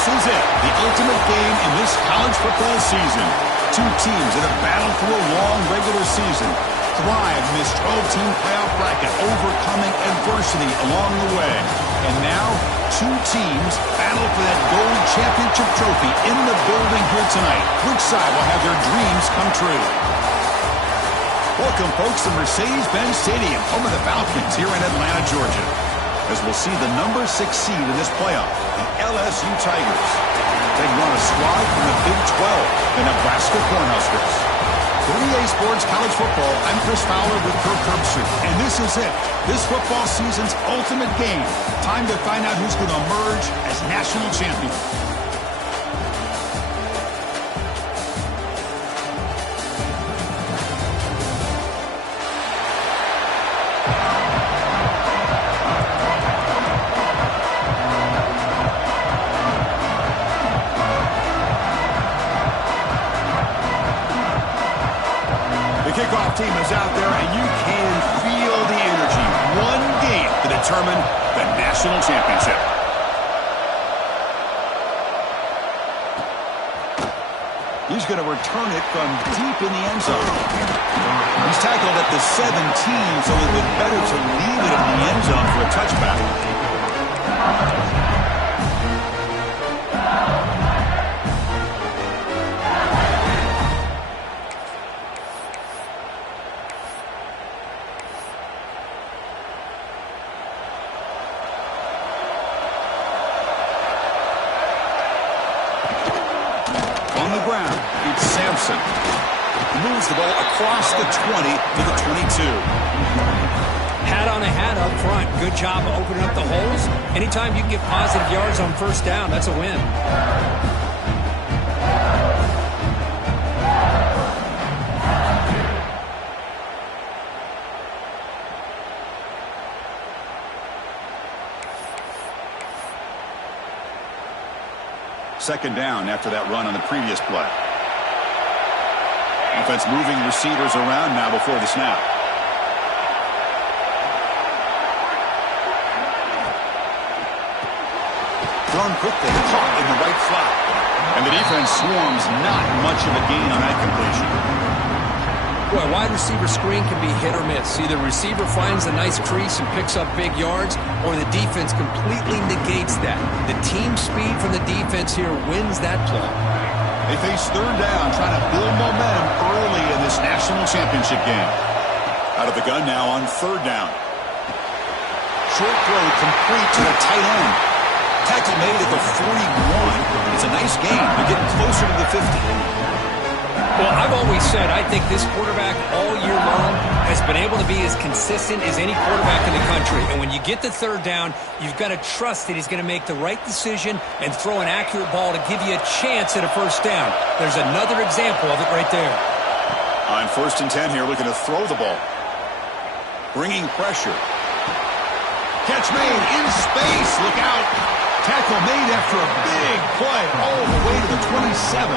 This is it, the ultimate game in this college football season. Two teams that have battled through a long regular season, thrived in this 12-team playoff bracket, overcoming adversity along the way. And now, two teams battle for that gold championship trophy in the building here tonight. Which side will have their dreams come true? Welcome, folks, to Mercedes-Benz Stadium, home of the Falcons here in Atlanta, Georgia, as we'll see the number 6 seed in this playoff, the LSU Tigers, taking on a squad from the Big 12, the Nebraska Cornhuskers. For EA Sports College Football, I'm Chris Fowler with Kirk Herbstreit, and this is it, this football season's ultimate game. Time to find out who's going to emerge as national champion. The kickoff team is out there, and you can feel the energy. One game to determine the national championship. He's going to return it from deep in the end zone. He's tackled at the 17, so it would be better to leave it in the end zone for a touchback. He moves the ball across the 20 to the 22. Hat on a hat up front. Good job of opening up the holes. Anytime you can get positive yards on first down, that's a win. Second down after that run on the previous play. Offense moving receivers around now before the snap. Thrown quickly, caught in the right slot. And the defense swarms, not much of a gain on that completion. Boy, a wide receiver screen can be hit or miss. Either the receiver finds a nice crease and picks up big yards, or the defense completely negates that. The team speed from the defense here wins that play. They face third down, trying to build momentum early in this national championship game. Out of the gun now on third down. Short throw complete to the tight end. Tackle made at the 41. It's a nice gain. They're getting closer to the 50. Well, I've always said I think this quarterback all year long has been able to be as consistent as any quarterback in the country. And when you get the third down, you've got to trust that he's going to make the right decision and throw an accurate ball to give you a chance at a first down. There's another example of it right there. On 1st and 10 here, looking to throw the ball. Bringing pressure. Catch made in space. Look out. Tackle made after a big play all the way to the 27.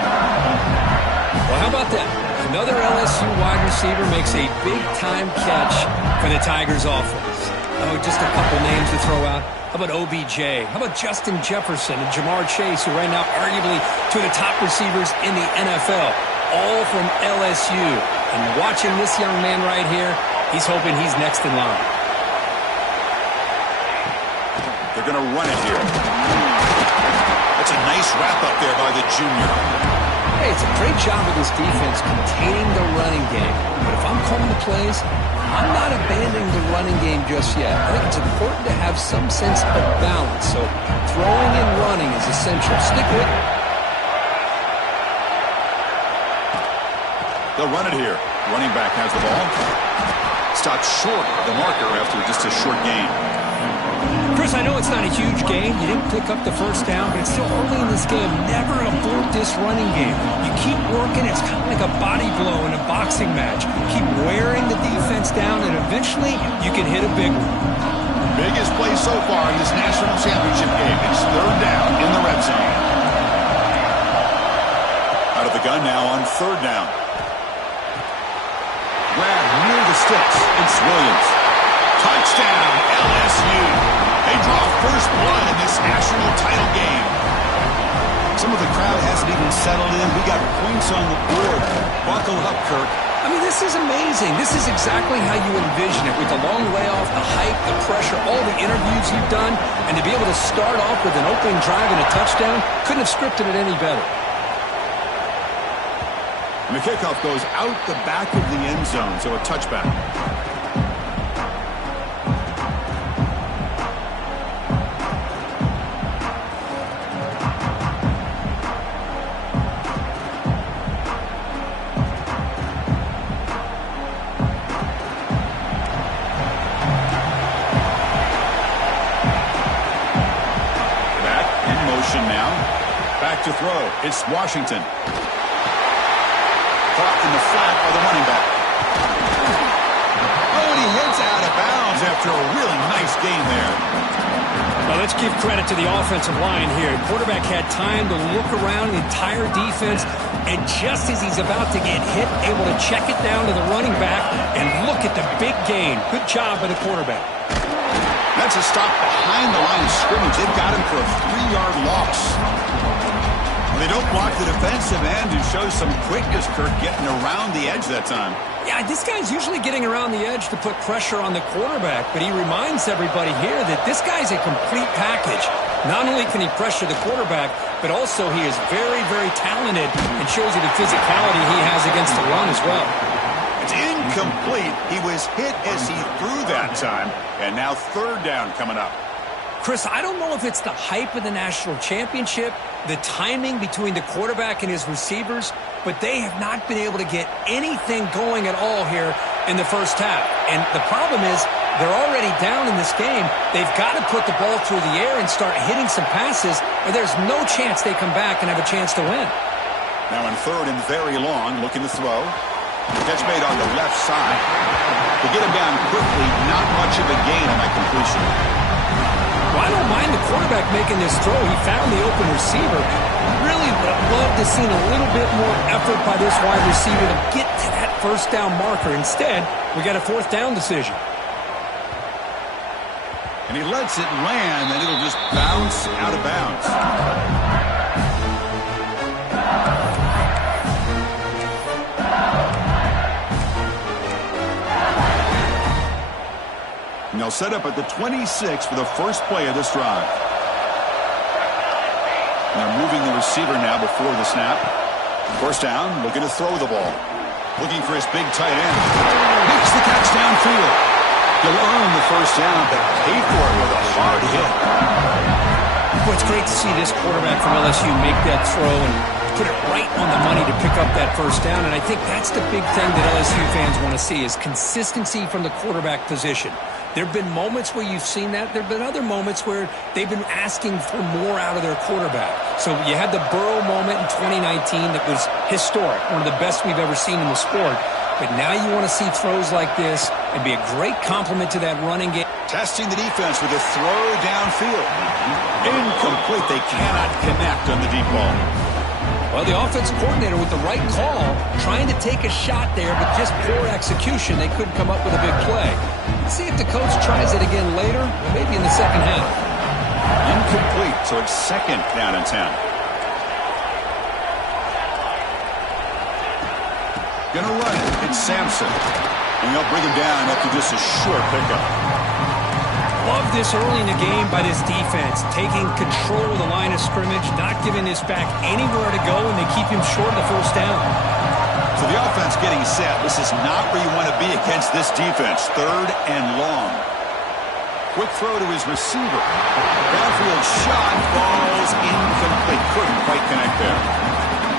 Well, how about that? Another LSU wide receiver makes a big-time catch for the Tigers offense. Oh, just a couple names to throw out. How about OBJ? How about Justin Jefferson and Jamar Chase, who right now arguably two of the top receivers in the NFL, all from LSU. And watching this young man right here, he's hoping he's next in line. They're going to run it here. That's a nice wrap-up there by the junior. Hey, it's a great job of this defense containing the running game. But if I'm calling the plays, I'm not abandoning the running game just yet. I think it's important to have some sense of balance. So throwing and running is essential. Stick with it. They'll run it here. Running back has the ball. Stopped short of the marker after just a short gain. Chris, I know it's not a huge game. You didn't pick up the first down, but it's still early in this game. Never abort this running game. You keep working. It's kind of like a body blow in a boxing match. Keep wearing the defense down, and eventually you can hit a big one. Biggest play so far in this national championship game. It's third down in the red zone. Out of the gun now on third down. Grab near the sticks. It's Williams. Touchdown, LSU. They draw first blood in this national title game. hasn't even settled in. We got points on the board. Buckle up, Kirk. I mean, this is amazing. This is exactly how you envision it, with the long layoff, the hype, the pressure, all the interviews you've done, and to be able to start off with an opening drive and a touchdown, couldn't have scripted it any better. And the kickoff goes out the back of the end zone, so a touchback. Now, back to throw. It's Washington. Caught in the flat by the running back. Oh, and he heads out of bounds after a really nice game there. Well, let's give credit to the offensive line here. The quarterback had time to look around the entire defense, and just as he's about to get hit, able to check it down to the running back, and look at the big gain. Good job by the quarterback. That's a stop behind the line of scrimmage. They've got him for a 3-yard loss. They don't block the defensive end, who shows some quickness, Kirk, getting around the edge that time. Yeah, this guy's usually getting around the edge to put pressure on the quarterback, but he reminds everybody here that this guy's a complete package. Not only can he pressure the quarterback, but also he is very, very talented and shows you the physicality he has against the run as well. It's incomplete. He was hit as he threw that time. And now third down coming up. Chris, I don't know if it's the hype of the national championship, the timing between the quarterback and his receivers, but they have not been able to get anything going at all here in the first half. And the problem is they're already down in this game. They've got to put the ball through the air and start hitting some passes, or there's no chance they come back and have a chance to win. Now in third and very long, looking to throw. Catch made on the left side. To get him down quickly, not much of a gain on that completion. Well, I don't mind the quarterback making this throw. He found the open receiver. Really would have loved to see a little bit more effort by this wide receiver to get to that first down marker. Instead, we got a fourth down decision. And he lets it land, and it'll just bounce out of bounds. And they'll set up at the 26 for the first play of this drive. And they're moving the receiver now before the snap. First down, looking to throw the ball. Looking for his big tight end. Makes the catch downfield. He'll earn the first down, but pay for it with a hard hit. Well, it's great to see this quarterback from LSU make that throw and put it right on the money to pick up that first down. And I think that's the big thing that LSU fans want to see, is consistency from the quarterback position. There have been moments where you've seen that. There have been other moments where they've been asking for more out of their quarterback. So you had the Burrow moment in 2019 that was historic, one of the best we've ever seen in the sport. But now you want to see throws like this and be a great complement to that running game. Testing the defense with a throw downfield. Incomplete. They cannot connect on the deep ball. Well, the offensive coordinator with the right call, trying to take a shot there, but just poor execution. They couldn't come up with a big play. Let's see if the coach tries it again later, maybe in the second half. Incomplete, so it's second down and 10. Gonna run it. It's Sampson. And they'll bring him down after just a short pickup. Love this early in the game by this defense, taking control of the line of scrimmage, not giving this back anywhere to go, and they keep him short of the first down. So the offense getting set. This is not where you want to be against this defense. Third and long. Quick throw to his receiver. Downfield shot, falls incomplete. Couldn't quite connect there.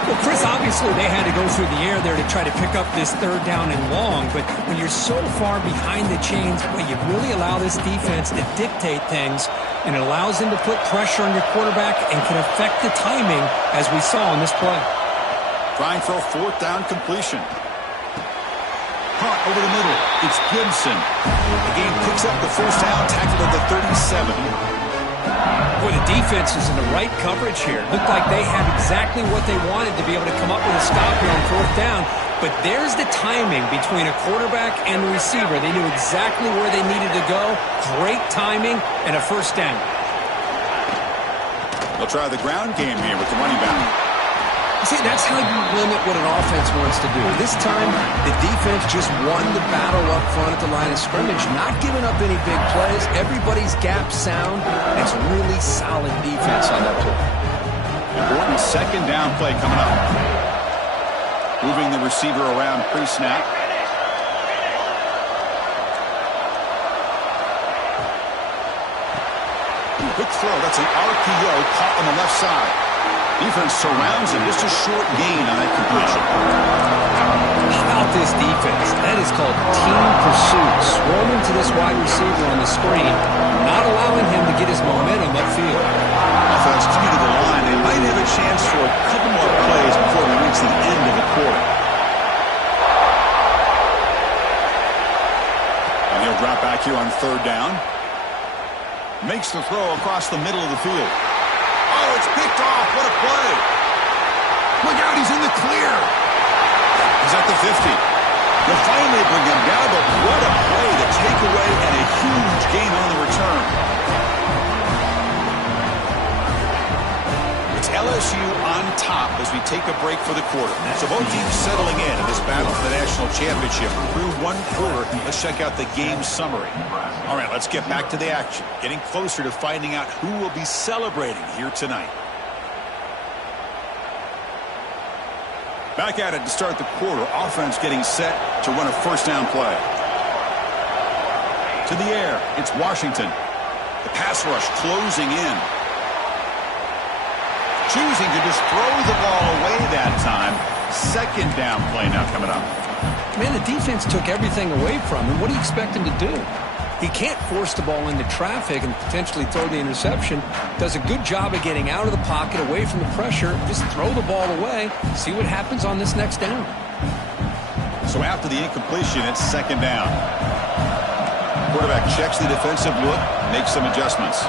Well, Chris, obviously they had to go through the air there to try to pick up this third down and long, but when you're so far behind the chains, well, you really allow this defense to dictate things, and it allows them to put pressure on your quarterback and can affect the timing, as we saw in this play. Trying for a fourth down completion. Caught over the middle. It's Gibson. The game picks up the first down, tackled at the 37. Boy, the defense is in the right coverage here. Looked like they had exactly what they wanted to be able to come up with a stop here on fourth down. But there's the timing between a quarterback and the receiver. They knew exactly where they needed to go. Great timing and a first down. They'll try the ground game here with the running back. See, that's how you limit what an offense wants to do. This time, the defense just won the battle up front at the line of scrimmage, not giving up any big plays. Everybody's gap sound, and it's really solid defense on that play. Important second down play coming up. Moving the receiver around pre-snap. Quick throw. That's an RPO caught on the left side. Defense surrounds him. Just a short gain on that completion. How about this defense? That is called team pursuit. Swarming to this wide receiver on the screen, not allowing him to get his momentum upfield. Offense coming to the line. They might have a chance for a couple more plays before we reach the end of the quarter. And he'll drop back here on third down. Makes the throw across the middle of the field. Oh, it's picked off. What a play. Look out, he's in the clear. He's at the 50. They'll finally bring him down, but what a play. The takeaway and a huge gain on the return. It's LSU on top as we take a break for the quarter. So both teams settling in this battle for the national championship. Through one quarter, let's check out the game summary. All right, let's get back to the action. Getting closer to finding out who will be celebrating here tonight. Back at it to start the quarter. Offense getting set to run a first down play. To the air, it's Washington. The pass rush closing in. Choosing to just throw the ball away that time. Second down play now coming up. Man, the defense took everything away from him. What do you expect him to do? He can't force the ball into traffic and potentially throw the interception. Does a good job of getting out of the pocket, away from the pressure. Just throw the ball away. See what happens on this next down. So after the incompletion, it's second down. Quarterback checks the defensive look, makes some adjustments.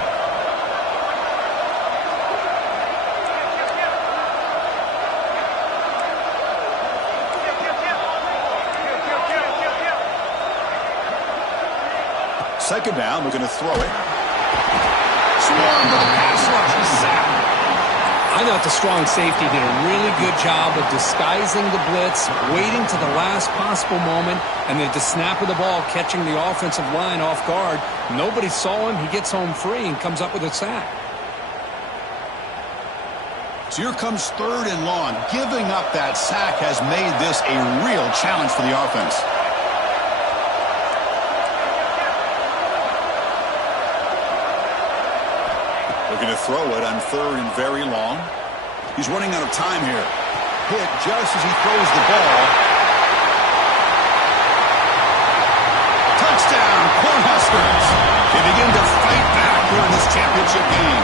Second down, we're going to throw it. Swarm to the pass rush. He's sacked. I thought the strong safety did a really good job of disguising the blitz, waiting to the last possible moment, and then at the snap of the ball, catching the offensive line off guard. Nobody saw him. He gets home free and comes up with a sack. So here comes third and long. Giving up that sack has made this a real challenge for the offense. Looking to throw it on third and very long. He's running out of time here. Hit just as he throws the ball. Touchdown, Cornhuskers. They begin to fight back here in this championship game.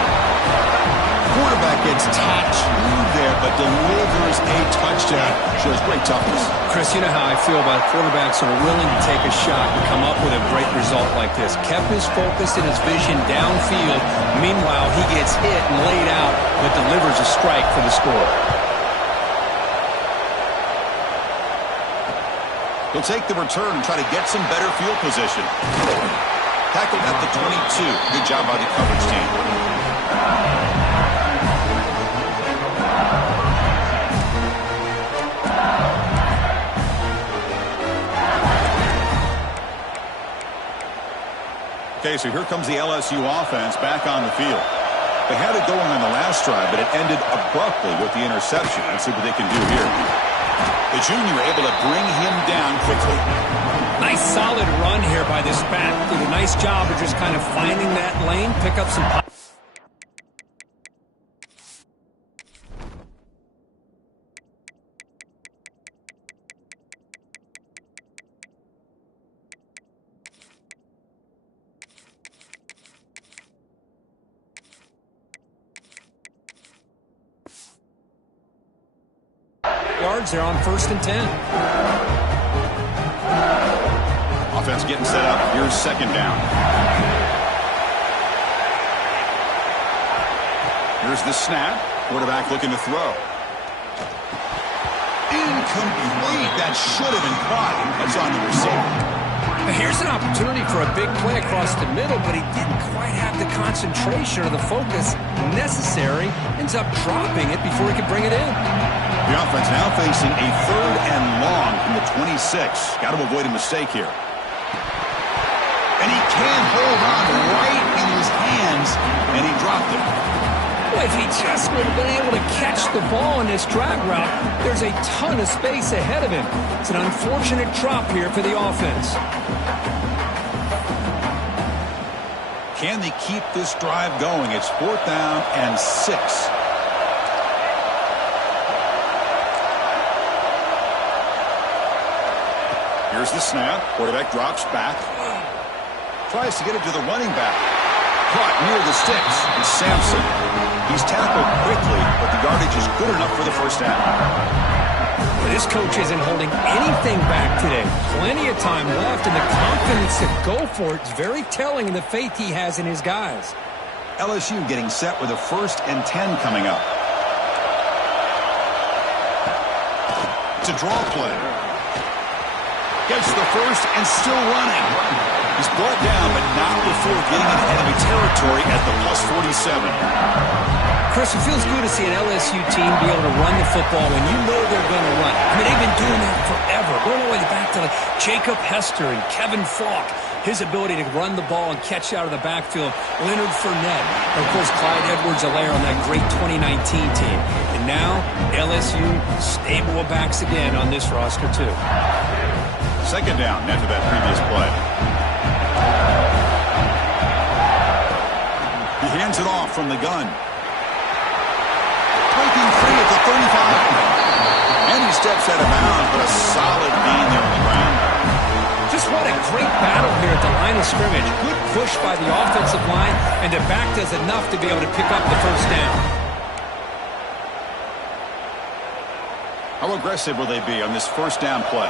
Quarterback gets tapped through there, but delivers a touchdown. Shows great toughness. Chris, you know how I feel about quarterbacks that are willing to take a shot and come up with a great result like this. Kept his focus and his vision downfield. Meanwhile, he gets hit and laid out, but delivers a strike for the score. He'll take the return and try to get some better field position. Tackled at the 22. Good job by the coverage team. Okay, so here comes the LSU offense back on the field. They had it going on the last drive, but it ended abruptly with the interception. Let's see what they can do here. The junior able to bring him down quickly. Nice solid run here by this back. Did a nice job of just kind of finding that lane, pick up some... yards. They're on 1st and 10. Offense getting set up. Here's second down. Here's the snap. Quarterback looking to throw. Incomplete. That should have been caught. That's on the receiver. Here's an opportunity for a big play across the middle, but he didn't quite have the concentration or the focus necessary. Ends up dropping it before he could bring it in. The offense now facing a 3rd and long from the 26. Got to avoid a mistake here. And he can't hold on right in his hands, and he dropped it. Well, if he just would have been able to catch the ball in this drag route, there's a ton of space ahead of him. It's an unfortunate drop here for the offense. Can they keep this drive going? It's 4th down and 6. Here's the snap. Quarterback drops back. Tries to get it to the running back. Caught near the sticks. It's Sampson. He's tackled quickly, but the yardage is good enough for the first down. This coach isn't holding anything back today. Plenty of time left, and the confidence to go for it is very telling in the faith he has in his guys. LSU getting set with a 1st and 10 coming up. It's a draw play. Gets the first and still running. He's brought down, but not before getting in enemy territory at the +47. Chris, it feels good to see an LSU team be able to run the football when you know they're going to run it. I mean, they've been doing that forever. Going all the way back to like Jacob Hester and Kevin Falk. His ability to run the ball and catch out of the backfield. Leonard Fournette. And, of course, Clyde Edwards-Helaire on that great 2019 team. And now, LSU stable of backs again on this roster, too. 2nd down after that previous play. He hands it off from the gun. Breaking free at the 35. And he steps out of bounds, but a solid gain there on the ground. Just what a great battle here at the line of scrimmage. Good push by the offensive line, and the back does enough to be able to pick up the first down. How aggressive will they be on this 1st down play?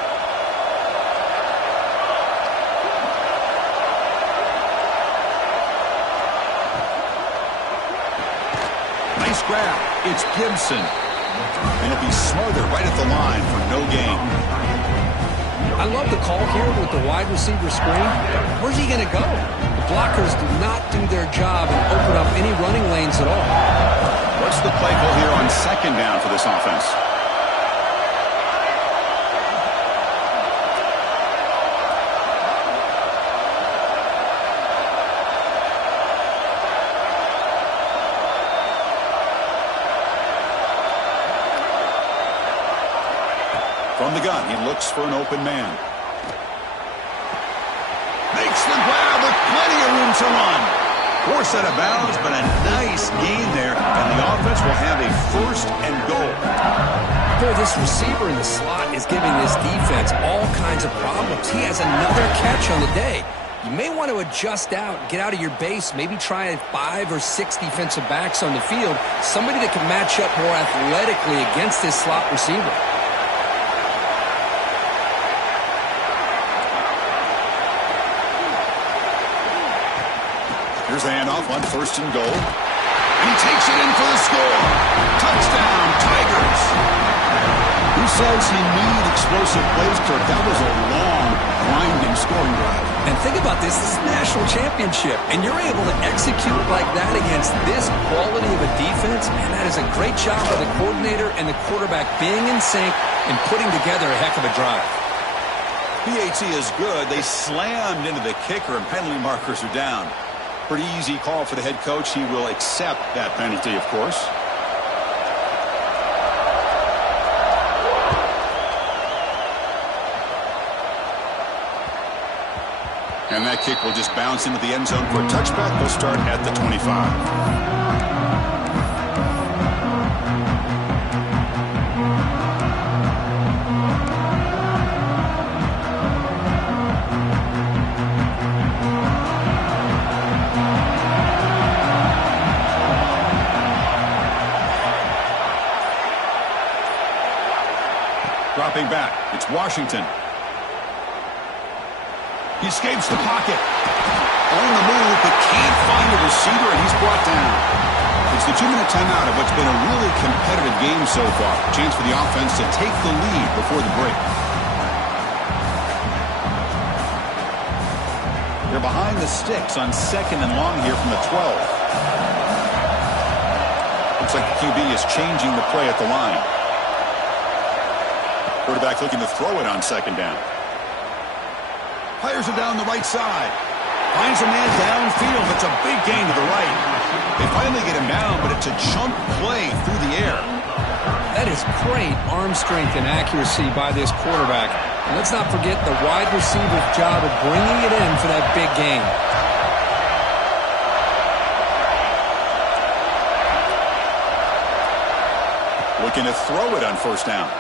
Nice grab. It's Gibson. And he'll be smothered right at the line for no gain. I love the call here with the wide receiver screen. Where's he going to go? The blockers do not do their job and open up any running lanes at all. What's the play call here on 2nd down for this offense? From the gun, he looks for an open man. Makes the grab with plenty of room to run. Forced out of bounds, but a nice gain there, and the offense will have a 1st and goal. Boy, this receiver in the slot is giving this defense all kinds of problems. He has another catch on the day. You may want to adjust out, get out of your base, maybe try 5 or 6 defensive backs on the field, somebody that can match up more athletically against this slot receiver. Here's the handoff on 1st and goal. And he takes it in for the score. Touchdown, Tigers. Who says you need explosive plays, Kirk? That was a long, grinding scoring drive. And think about this. This is a national championship. And you're able to execute like that against this quality of a defense. And that is a great job by the coordinator and the quarterback being in sync and putting together a heck of a drive. PAT is good. They slammed into the kicker, and penalty markers are down. Pretty easy call for the head coach. He will accept that penalty, of course. And that kick will just bounce into the end zone for a touchback. They'll start at the 25. Dropping back, it's Washington. He escapes the pocket. On the move, but can't find a receiver, and he's brought down. It's the 2-minute timeout of what's been a really competitive game so far. Chance for the offense to take the lead before the break. They're behind the sticks on 2nd and long here from the 12. Looks like the QB is changing the play at the line. Quarterback looking to throw it on second down. Fires it down the right side. Finds a man downfield. It's a big gain to the right. They finally get him down, but it's a chunk play through the air. That is great arm strength and accuracy by this quarterback. And let's not forget the wide receiver's job of bringing it in for that big gain. Looking to throw it on first down.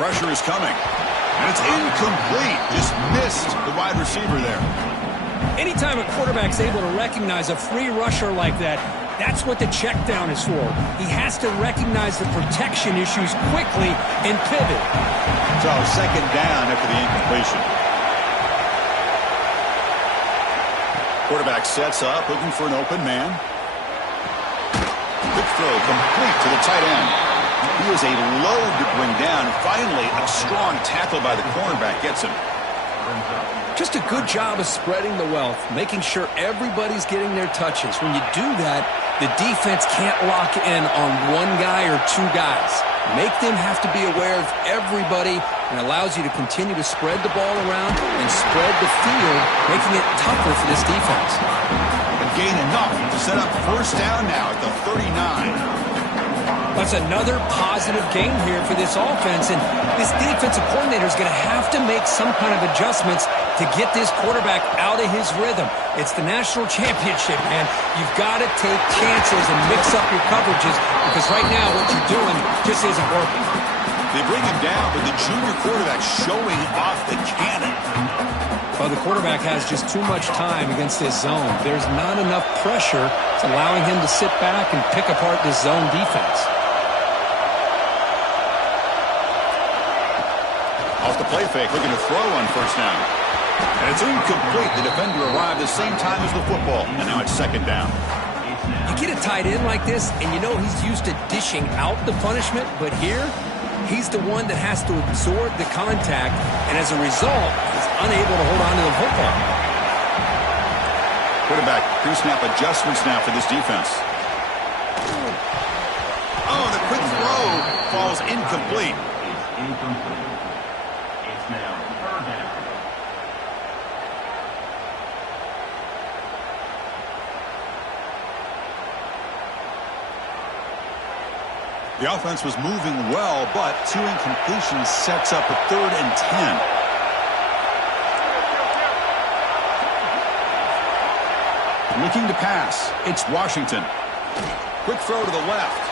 Pressure is coming. And it's incomplete. Just missed the wide receiver there. Anytime a quarterback's able to recognize a free rusher like that, that's what the check down is for. He has to recognize the protection issues quickly and pivot. So second down after the incompletion. Quarterback sets up, looking for an open man. Quick throw complete to the tight end. He was a load to bring down. Finally, a strong tackle by the cornerback gets him. Just a good job of spreading the wealth, making sure everybody's getting their touches. When you do that, the defense can't lock in on one guy or two guys. Make them have to be aware of everybody, and allows you to continue to spread the ball around and spread the field, making it tougher for this defense. And gain enough to set up first down now at the 39. That's another positive game here for this offense, and this defensive coordinator is going to have to make some kind of adjustments to get this quarterback out of his rhythm. It's the national championship, man. You've got to take chances and mix up your coverages, because right now what you're doing just isn't working. They bring him down, but the junior quarterback showing off the cannon. Well, the quarterback has just too much time against this zone. There's not enough pressure. It's allowing him to sit back and pick apart this zone defense. Off the play fake, looking to throw on first down. And it's incomplete. The defender arrived the same time as the football, and now it's second down. You get a tight end like this, and you know he's used to dishing out the punishment, but here, he's the one that has to absorb the contact, and as a result, he's unable to hold on to the football. Quarterback pre-snap adjustments now for this defense. Oh, the quick throw falls incomplete. Incomplete. It's now third down. The offense was moving well, but two incompletions sets up a 3rd and 10. Looking to pass. It's Washington. Quick throw to the left.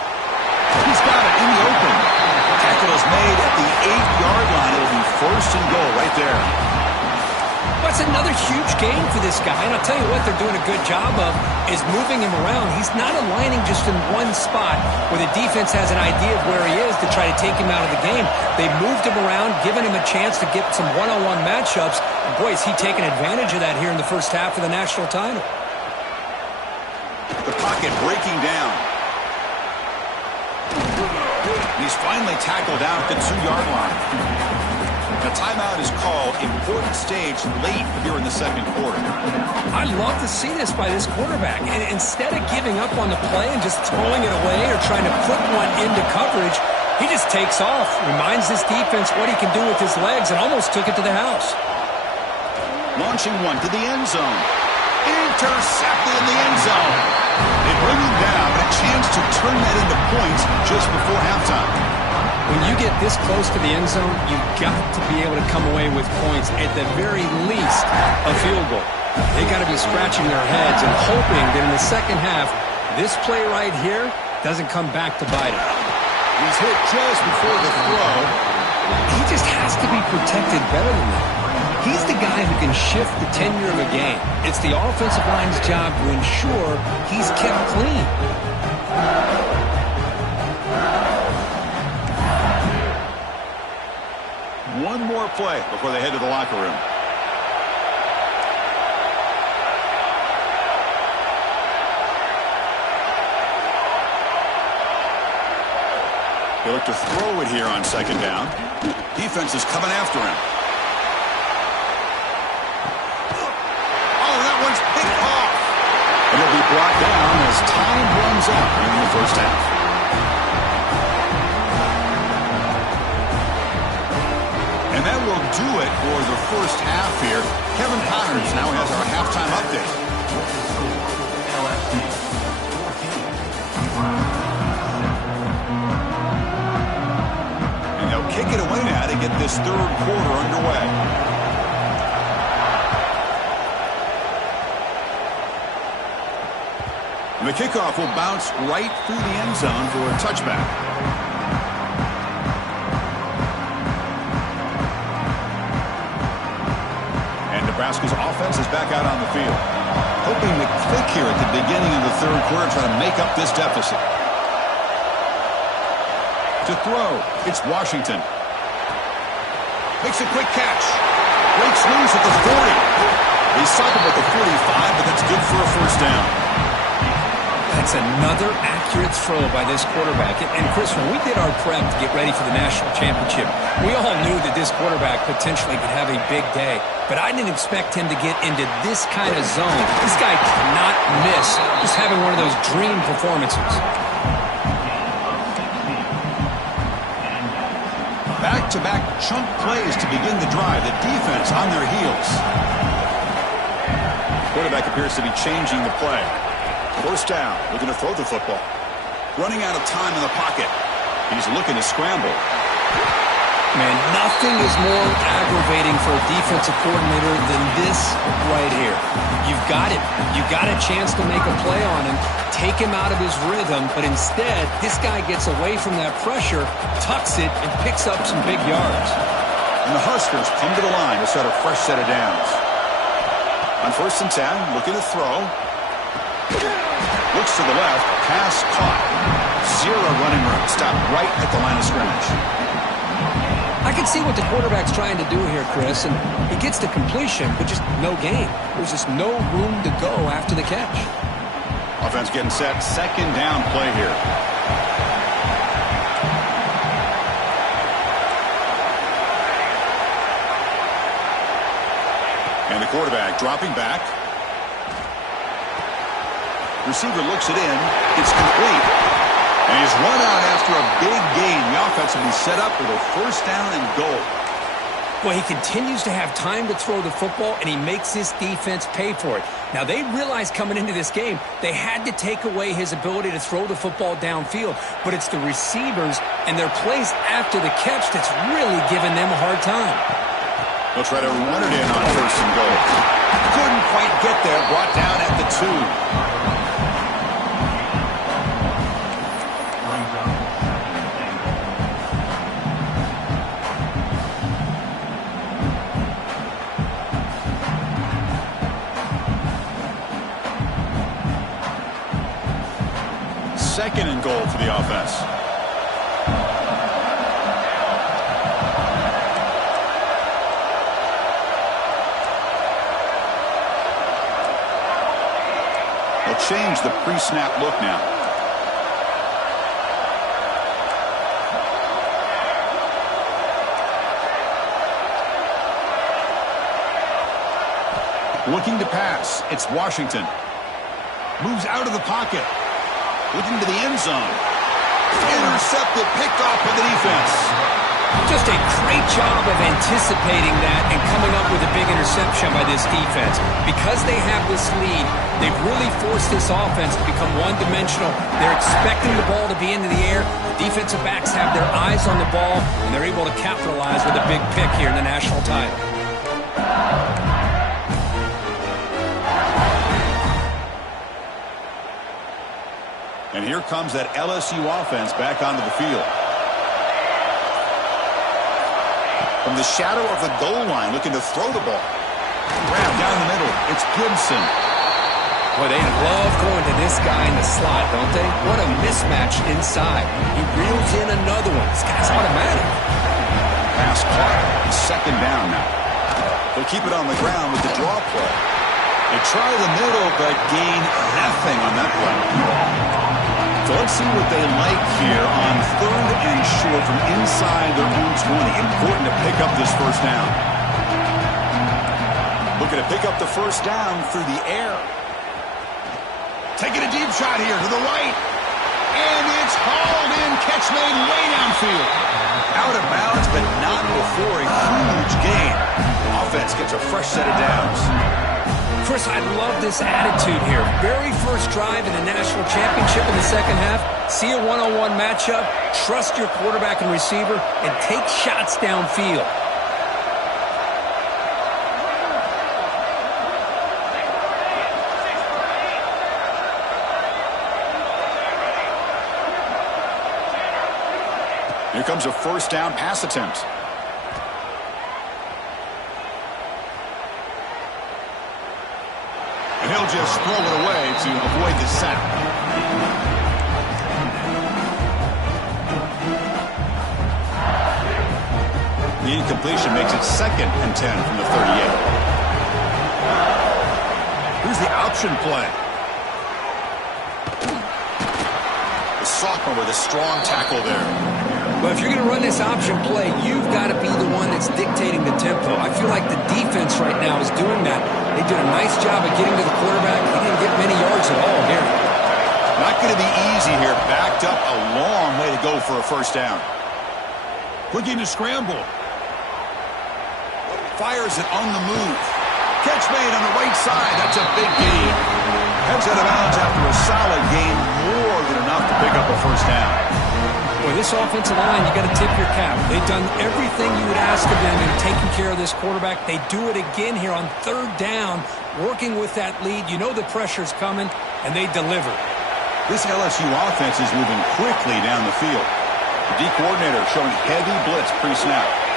He's got it in the open. Tackle is made at the 8-yard line. It'll be first and goal right there. That's another huge game for this guy, and I'll tell you what they're doing a good job of is moving him around. He's not aligning just in one spot where the defense has an idea of where he is to try to take him out of the game. They've moved him around, given him a chance to get some one-on-one matchups. And boy, is he taking advantage of that here in the first half of the national title. The pocket breaking down. He's finally tackled out at the 2-yard line. The timeout is called. Important stage late here in the second quarter. I love to see this by this quarterback. And instead of giving up on the play and just throwing it away or trying to put one into coverage, he just takes off, reminds this defense what he can do with his legs, and almost took it to the house. Launching one to the end zone. Intercepted in the end zone. They bring him down, but a chance to turn that into points just before halftime. When you get this close to the end zone, you've got to be able to come away with points, at the very least, a field goal. They got to be scratching their heads and hoping that in the second half, this play right here doesn't come back to bite him. He's hit just before the throw. He just has to be protected better than that. He's the guy who can shift the tenure of a game. It's the offensive line's job to ensure he's kept clean. One more play before they head to the locker room. They look to throw it here on second down. Defense is coming after him. Oh, that one's picked off. And it'll be brought down as time runs out in the first half. will do it for the first half here. Kevin Powers now has our halftime update. And they'll kick it away now to get this third quarter underway. And the kickoff will bounce right through the end zone for a touchback. And Nebraska's offense is back out on the field. Hoping to click here at the beginning of the third quarter, trying to make up this deficit. To throw, it's Washington. Makes a quick catch. Breaks loose at the 40. They stop him at the 45, but that's good for a first down. That's another accurate throw by this quarterback. And Chris, when we did our prep to get ready for the national championship, we all knew that this quarterback potentially could have a big day. But I didn't expect him to get into this kind of zone. This guy cannot miss. Just having one of those dream performances. Back-to-back chunk plays to begin the drive. The defense on their heels. Quarterback appears to be changing the play. First down, looking to throw the football. Running out of time in the pocket. He's looking to scramble. Man, nothing is more aggravating for a defensive coordinator than this right here. You've got it. You've got a chance to make a play on him, take him out of his rhythm, but instead, this guy gets away from that pressure, tucks it, and picks up some big yards. And the Huskers come to the line to start a fresh set of downs. On 1st and 10, looking to throw. Looks to the left, pass caught. Zero running room. Stopped right at the line of scrimmage. I can see what the quarterback's trying to do here, Chris, and he gets the completion, but just no gain. There's just no room to go after the catch. Offense getting set. Second down play here. And the quarterback dropping back. Receiver looks it in. It's complete. And he's run out after a big gain. The offense will be set up with a first down and goal. Well, he continues to have time to throw the football, and he makes this defense pay for it. Now, they realized coming into this game they had to take away his ability to throw the football downfield, but it's the receivers and their plays after the catch that's really giving them a hard time. They'll try to run it in on 1st and goal. Couldn't quite get there. Brought down at the 2. Second and goal for the offense. They'll change the pre-snap look now. Looking to pass. It's Washington. Moves out of the pocket. Looking to the end zone. Intercepted, picked off by the defense. Just a great job of anticipating that and coming up with a big interception by this defense. Because they have this lead, they've really forced this offense to become one-dimensional. They're expecting the ball to be into the air. The defensive backs have their eyes on the ball, and they're able to capitalize with a big pick here in the national title. And here comes that LSU offense back onto the field. From the shadow of the goal line, looking to throw the ball. Grab down the middle. It's Gibson. Boy, they love going to this guy in the slot, don't they? What a mismatch inside. He reels in another one. This guy's automatic. Pass caught. Second down now. They'll keep it on the ground with the draw play. They try the middle, but gain nothing on that play. So let's see what they like here on 3rd and short from inside their own 20. Important to pick up this first down. Looking to pick up the first down through the air. Taking a deep shot here to the right. And it's hauled in. Catch made way field. Out of bounds, but not before a huge gain. Offense gets a fresh set of downs. Chris, I love this attitude here. Very first drive in a national championship in the second half. See a one-on-one matchup, trust your quarterback and receiver, and take shots downfield. Here comes a first down pass attempt. And he'll just throw it away to avoid the sack. The incompletion makes it 2nd and 10 from the 38. Here's the option play. The sophomore with a strong tackle there. But if you're going to run this option play, you've got to be the one that's dictating the tempo. I feel like the defense right now is doing that. They did a nice job of getting to the quarterback. He didn't get many yards at all here. Not going to be easy here. Backed up a long way to go for a first down. Looking to scramble. Fires it on the move. Catch made on the right side. That's a big gain. Heads out of bounds after a solid gain. More than enough to pick up a first down. Boy, this offensive line, you got to tip your cap. They've done everything you would ask of them in taking care of this quarterback. They do it again here on 3rd down, working with that lead. You know the pressure's coming, and they deliver. This LSU offense is moving quickly down the field. The D coordinator showing heavy blitz pre-snap.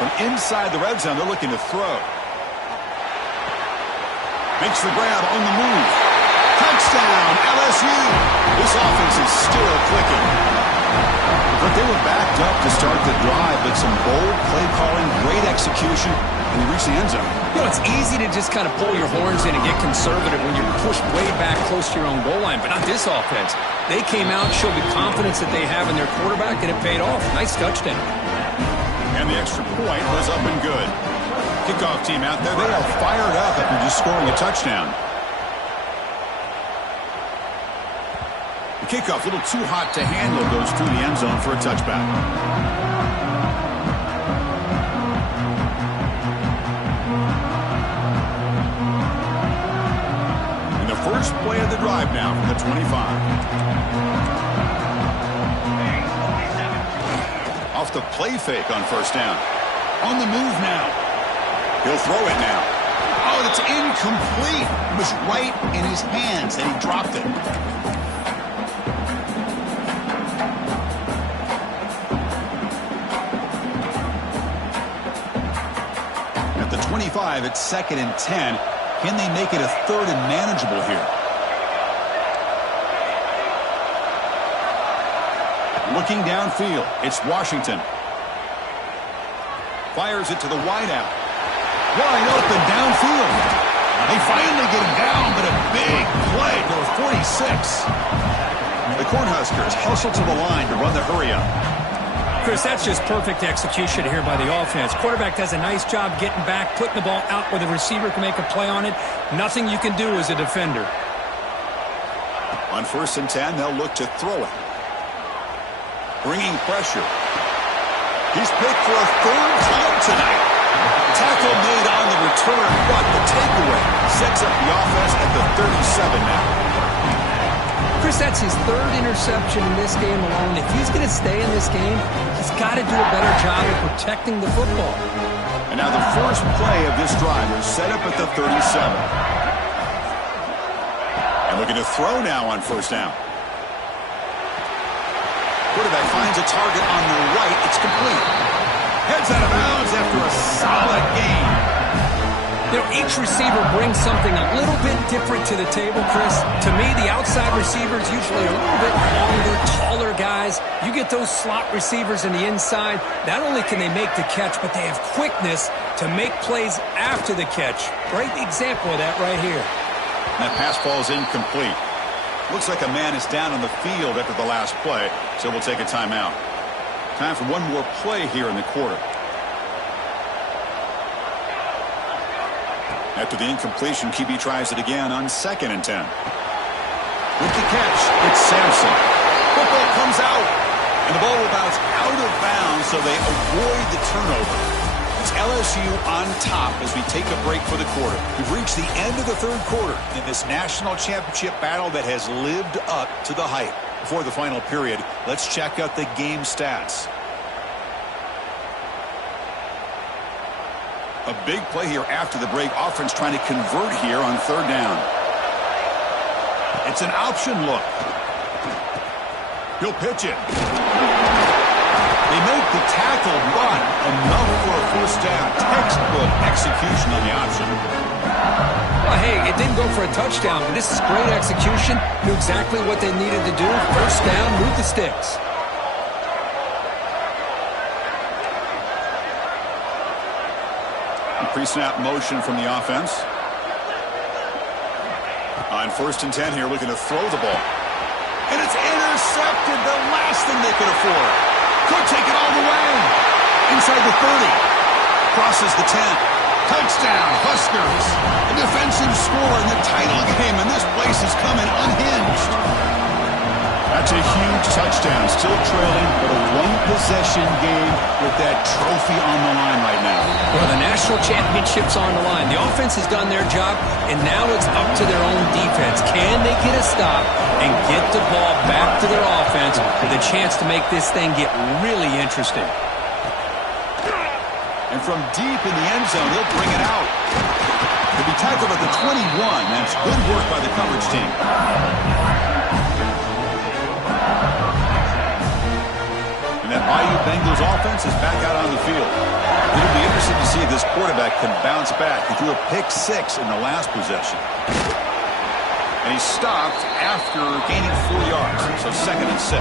From inside the red zone, they're looking to throw. Makes the grab on the move. Touchdown, LSU. This offense is still clicking. But they were backed up to start the drive, but some bold play calling, great execution, and they reached the end zone. You know, it's easy to just kind of pull your horns in and get conservative when you're pushed way back close to your own goal line, but not this offense. They came out, showed the confidence that they have in their quarterback, and it paid off. Nice touchdown. And the extra point was up and good. Kickoff team out there, they are fired up after just scoring a touchdown. The kickoff a little too hot to handle, goes through the end zone for a touchback. And the first play of the drive now from the 25. Off the play fake on first down. On the move now. He'll throw it now. Oh, it's incomplete. It was right in his hands, and he dropped it. At the 25, it's 2nd and 10. Can they make it a 3rd and manageable here? Looking downfield, it's Washington. Fires it to the wideout. Wide open downfield. They finally get him down, but a big play for 46. The Cornhuskers hustle to the line to run the hurry up. Chris, that's just perfect execution here by the offense. Quarterback does a nice job getting back, putting the ball out where the receiver can make a play on it. Nothing you can do as a defender. On 1st and 10, they'll look to throw it. Bringing pressure. He's picked for a 3rd time tonight. Tackle made on the return, but the takeaway sets up the offense at the 37 now. Chris, that's his 3rd interception in this game alone. If he's going to stay in this game, he's got to do a better job of protecting the football. And now the first play of this drive is set up at the 37. And looking to throw now on first down. Quarterback finds a target on the right. It's complete. Heads out of bounds after a solid gain. You know, each receiver brings something a little bit different to the table, Chris. To me, the outside receivers usually are a little bit longer, taller guys. You get those slot receivers in the inside. Not only can they make the catch, but they have quickness to make plays after the catch. Great example of that right here. And that pass ball is incomplete. Looks like a man is down on the field after the last play, so we'll take a timeout. Time for one more play here in the quarter. After the incompletion, QB tries it again on 2nd and 10. With the catch, it's Sampson. Football comes out, and the ball will bounce out of bounds, so they avoid the turnover. It's LSU on top as we take a break for the quarter. We've reached the end of the 3rd quarter in this national championship battle that has lived up to the hype. Before the final period, let's check out the game stats. A big play here after the break. Offense trying to convert here on 3rd down. It's an option look. He'll pitch it. They make the tackle, but enough for a 1st down. Textbook execution on the option. Well, hey, it didn't go for a touchdown, but this is great execution. Knew exactly what they needed to do. 1st down, move the sticks. Pre-snap motion from the offense. On 1st and 10 here, looking to throw the ball. And it's intercepted, the last thing they could afford. Could take it all the way. Inside the 30. Crosses the 10. Touchdown, Huskers. A defensive score in the title game, and this place is coming unhinged. That's a huge touchdown. Still trailing, but a 1-possession game with that trophy on the line right now. Well, the national championship's on the line. The offense has done their job, and now it's up to their own defense. Can they get a stop and get the ball back to their offense with a chance to make this thing get really interesting? And from deep in the end zone, he'll bring it out. He'll be tackled at the 21. That's good work by the coverage team. And that Bayou Bengals offense is back out on the field. It'll be interesting to see if this quarterback can bounce back. He threw a pick-6 in the last possession. And he stopped after gaining 4 yards. So 2nd and 6.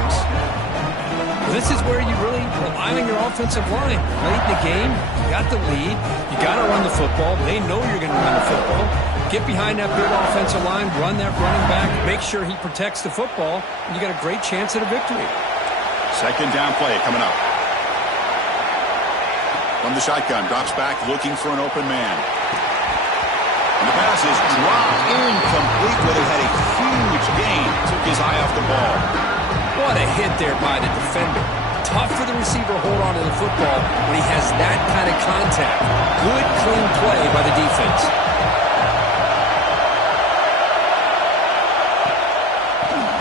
This is where you really rely on your offensive line. Late in the game, you got the lead. You got to run the football. They know you're going to run the football. Get behind that big offensive line, run that running back, make sure he protects the football, and you got a great chance at a victory. 2nd down play coming up. From the shotgun, drops back, looking for an open man. And the pass is dropped incomplete, where they had a huge gain. Took his eye off the ball. What a hit there by the defender. Tough for the receiver to hold on to the football when he has that kind of contact. Good, clean play by the defense.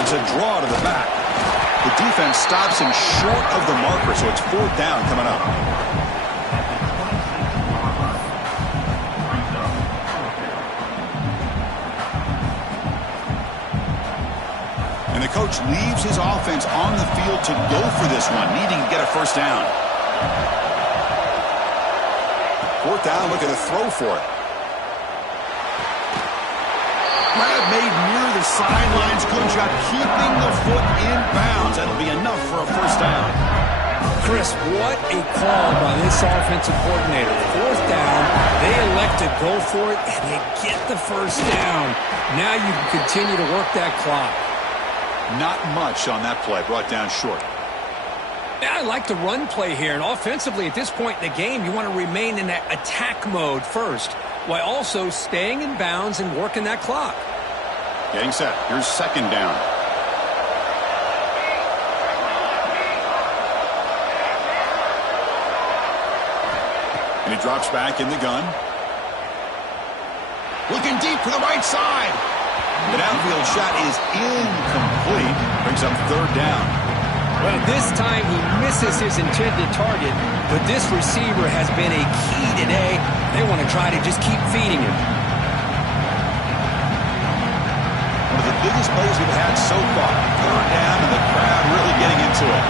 It's a draw to the back. The defense stops him short of the marker, so it's 4th down coming up. And the coach leaves his offense on the field to go for this one, needing to get a 1st down. 4th down, looking to throw for it. Grab made near the sidelines. Good job keeping the foot in bounds. That'll be enough for a 1st down. Chris, what a call by this offensive coordinator. 4th down, they elect to go for it, and they get the 1st down. Now you can continue to work that clock. Not much on that play, brought down short. Yeah, I like the run play here, and offensively at this point in the game, you want to remain in that attack mode first, while also staying in bounds and working that clock. Getting set. Here's 2nd down. And he drops back in the gun. Looking deep to the right side. The downfield shot is incomplete. Brings up 3rd down. Well, this time he misses his intended target, but this receiver has been a key today. They want to try to just keep feeding him. One of the biggest plays we've had so far. 3rd down, and the crowd really getting into it.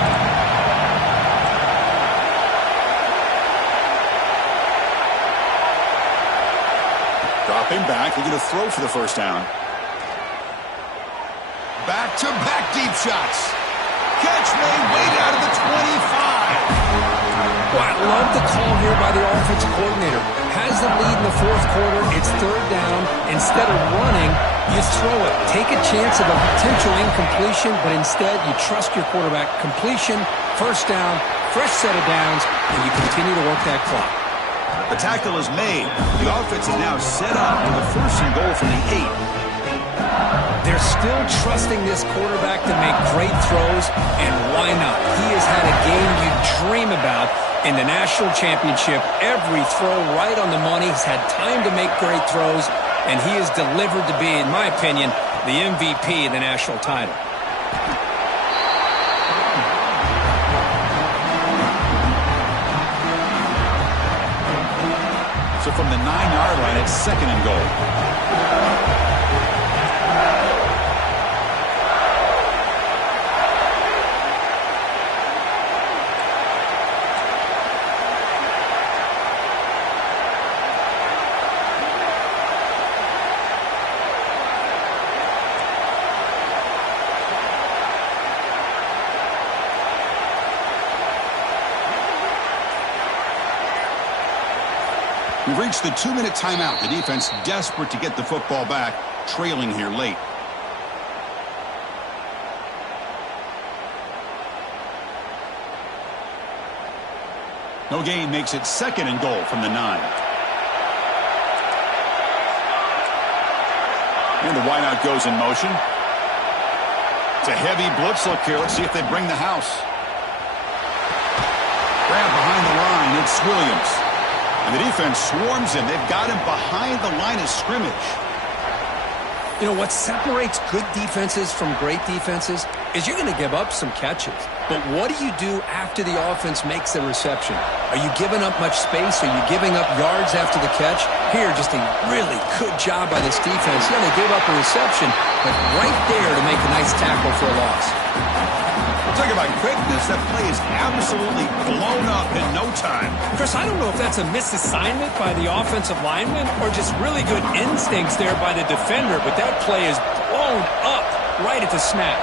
Dropping back, looking to throw for the 1st down. Back-to-back deep shots. Catch made way out of the 25. Well, I love the call here by the offensive coordinator. Has the lead in the 4th quarter. It's 3rd down. Instead of running, you throw it. Take a chance of a potential incompletion, but instead you trust your quarterback. Completion, 1st down, fresh set of downs, and you continue to work that clock. The tackle is made. The offense is now set up with a 1st and goal from the 8. They're still trusting this quarterback to make great throws, and why not? He has had a game you dream about in the national championship. Every throw right on the money. He's had time to make great throws, and he is delivered to be, in my opinion, the MVP of the national title. So from the 9-yard line, it's 2nd and goal. We've reached the 2-minute timeout. The defense desperate to get the football back, trailing here late. No gain makes it 2nd and goal from the 9. And the wideout goes in motion. It's a heavy blitz look here. Let's see if they bring the house. Grab behind the line. It's Williams. And the defense swarms him. They've got him behind the line of scrimmage. You know, what separates good defenses from great defenses is you're going to give up some catches. But what do you do after the offense makes the reception? Are you giving up much space? Are you giving up yards after the catch? Here, just a really good job by this defense. Yeah, they gave up a reception, but right there to make a nice tackle for a loss. Talk about quickness. That play is absolutely blown up in no time. Chris, I don't know if that's a misassignment by the offensive lineman or just really good instincts there by the defender, but that play is blown up right at the snap.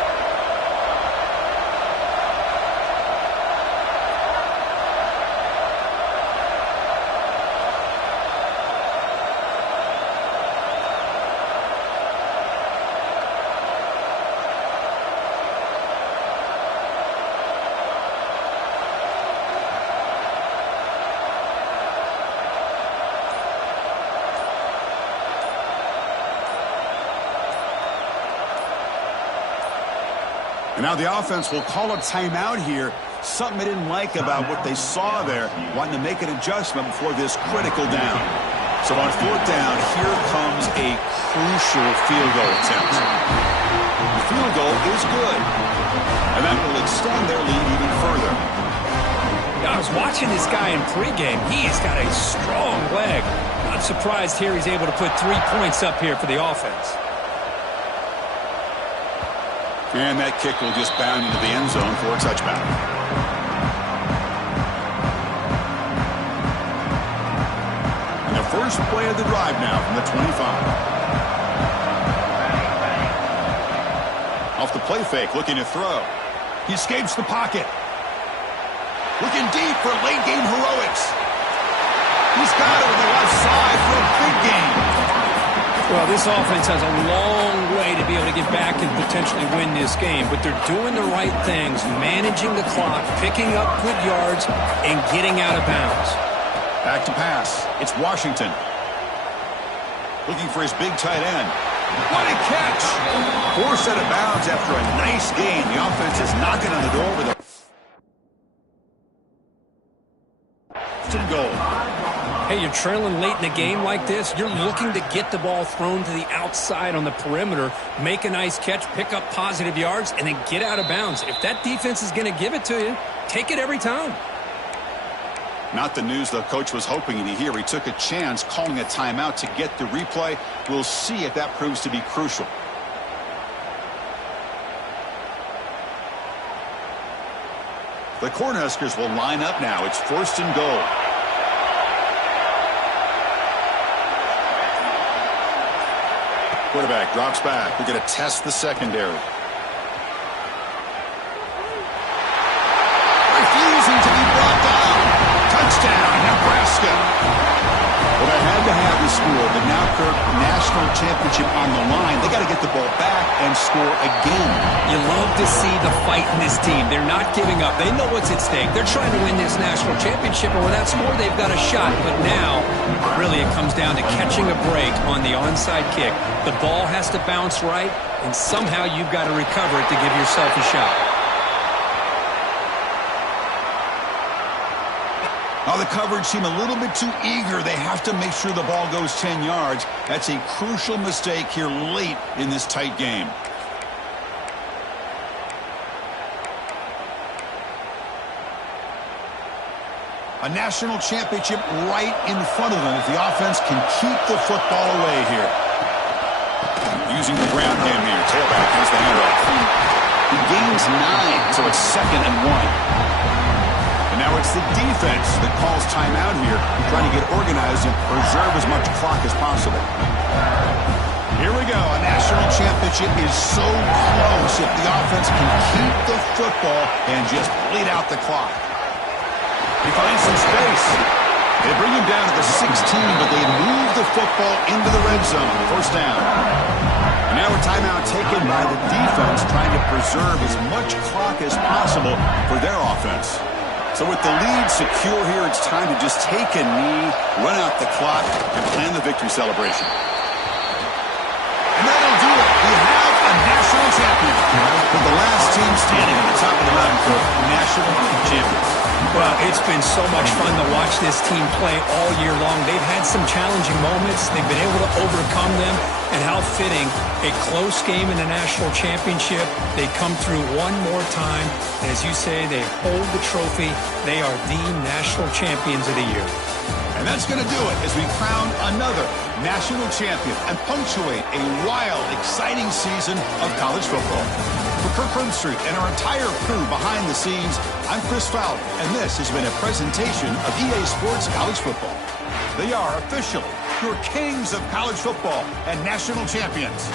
And now the offense will call a timeout here. Something they didn't like about what they saw there. Wanting to make an adjustment before this critical down. So on 4th down, here comes a crucial field goal attempt. The field goal is good. And that will extend their lead even further. I was watching this guy in pregame. He's got a strong leg. Not surprised here he's able to put 3 points up here for the offense. And that kick will just bound into the end zone for a touchback. And the first play of the drive now from the 25. Off the play fake, looking to throw. He escapes the pocket. Looking deep for late-game heroics. He's got it with the left side for a big game. Well, this offense has a long way to be able to get back and potentially win this game, but they're doing the right things, managing the clock, picking up good yards, and getting out of bounds. Back to pass. It's Washington. Looking for his big tight end. What a catch! Forced out of bounds after a nice gain. The offense is knocking on the door with a goal. Hey, you're trailing late in a game like this. You're looking to get the ball thrown to the outside on the perimeter, make a nice catch, pick up positive yards, and then get out of bounds. If that defense is going to give it to you, take it every time. Not the news the coach was hoping to hear. He took a chance calling a timeout to get the replay. We'll see if that proves to be crucial. The Cornhuskers will line up now. It's 1st and goal. Quarterback drops back. We're going to test the secondary. Refusing to be brought down. Touchdown, Nebraska. Well, they had to have the score, but now, Kirk, national national championship on the line. They got to get the ball back and score again. You love to see the fight in this team. They're not giving up. They know what's at stake. They're trying to win this national championship, and with that score, they've got a shot. But now, really, it comes down to catching a break on the onside kick. The ball has to bounce right, and somehow you've got to recover it to give yourself a shot. Now the coverage seem a little bit too eager. They have to make sure the ball goes 10 yards. That's a crucial mistake here late in this tight game. A national championship right in front of them if the offense can keep the football away here. Using the ground game here. Tailback has the handoff. He gains 9, so it's 2nd and 1. And now it's the defense that calls timeout here, trying to get organized and preserve as much clock as possible. Here we go. A national championship is so close if the offense can keep the football and just bleed out the clock. He finds some space. They bring him down to the 16, but they move the football into the red zone. 1st down. And now a timeout taken by the defense, trying to preserve as much clock as possible for their offense. So with the lead secure here, it's time to just take a knee, run out the clock, and plan the victory celebration. And that'll do it. We have a national champion. With the last team standing at the top of the mountain for national champions. Well, it's been so much fun to watch this team play all year long. They've had some challenging moments. They've been able to overcome them. And how fitting, a close game in the national championship. They come through one more time. And as you say, they hold the trophy. They are the national champions of the year. And that's going to do it as we crown another national champion and punctuate a wild, exciting season of college football. For Kirk Herbstreit and our entire crew behind the scenes, I'm Chris Fowler, and this has been a presentation of EA Sports College Football. They are officially your kings of college football and national champions.